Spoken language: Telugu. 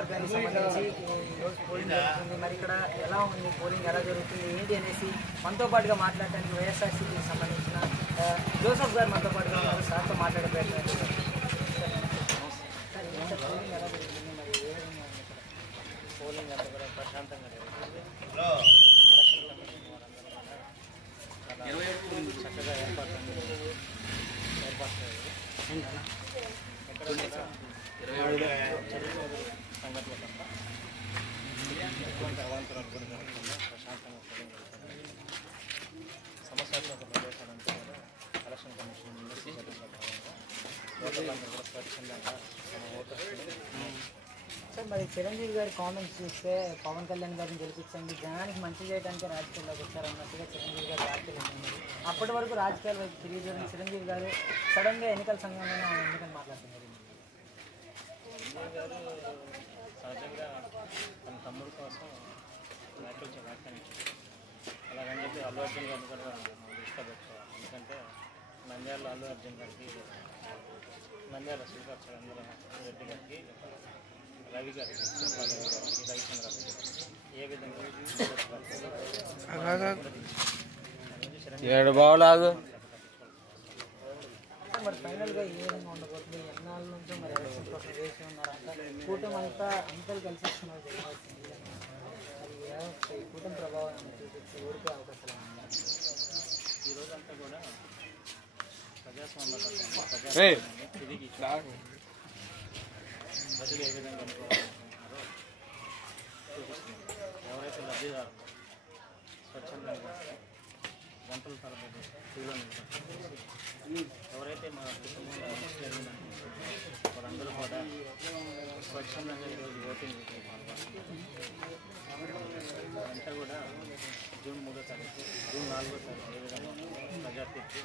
సంబంధించి ఈరోజు పోలింగ్ జరుగుతుంది. మరి ఇక్కడ ఎలా ఉంది, పోలింగ్ ఎలా జరుగుతుంది ఏంటి అనేసి మనతో పాటుగా మాట్లాడడానికి వైఎస్ఆర్సీపీకి సంబంధించిన జోసఫ్ గారు మనతో పాటుగా ఉన్నారు. సార్తో మాట్లాడే ప్రయత్నం చేస్తారు. పోలింగ్ ఎలా జరుగుతుంది, మరి ఏ విధంగా ఉంది ఇక్కడ? పోలింగ్ అంతా కూడా ప్రశాంతంగా జరుగుతుంది. చక్కగా ఏర్పాటు సంఘటన తప్ప ఎటువంటి అవాంతరాలు కూడా జరగకుండా ప్రశాంతంగా పోలింగ్ జరుగుతుంది. సమస్యాత్మక ప్రదేశాలంతా కూడా ఎలక్షన్ కమిషన్ చర్యల భాగంగా ఓటర్లందరూ కూడా స్వచ్ఛందంగా తమ ఓటర్స్ని సార్, మరి చిరంజీవి గారి కామెంట్స్ చూస్తే పవన్ కళ్యాణ్ గారిని గెలిపించండి, జనానికి మంచి చేయడానికి రాజకీయాల్లోకి వచ్చారన్నట్టుగా చిరంజీవి గారు వ్యాఖ్యలు ఉన్నాయి. అప్పటి వరకు రాజకీయాల వైపు తిరిగి చూడని చిరంజీవి గారు సడన్గా ఎన్నికల సంఘంలోనే ఆయన ఎందుకని మాట్లాడుతున్నారు? చిరంజీవి గారు సహజంగా తన తమ్ముడు కోసం వ్యాఖ్యానించారు. అలాగని చెప్పి అల్లు అర్జున్ గారిని కూడా ఇష్టపెట్టుకోవాలి. ఎందుకంటే నంద్యాల అల్లు అర్జున్ గారికి, నంద్యాల శ్రీకాకుళ చంద్ర రెడ్డి గారికి, రవి గారికి, రవిచంద్ర ఏ విధంగా మరి ఫైనల్గా ఏ విధంగా ఉండబోతుంది? ఎన్నాళ్ళ నుంచో మరి ఎలక్షన్ కోసం వేసి ఉన్నారు. అంతా కూటమి అందరూ కలిసి వస్తున్నారు. మరి ఈ కూటమి ప్రభావం చూపించి ఓడిపోయే అవకాశాలు ఉన్నాయి. ఈరోజంతా కూడా ప్రజాస్వామ్య తిరిగి ప్రజలు ఏ విధంగా అనుకోవాలనుకుంటున్నారో చూపిస్తున్నారు. ఎవరైతే లబ్ధిదారులు స్వచ్ఛందంగా గంటల తరబడి క్యూలో నిలబడి ఎవరైతే మా కుటుంబంలో వారందరూ కూడా స్వచ్ఛందంగా ఈరోజు ఓటింగ్ పాల్గొంటున్నారు. అంతా కూడా జూన్ 3వ తారీఖు, జూన్ 4వ తారీఖు ఏ విధంగా ప్రజా తీర్పు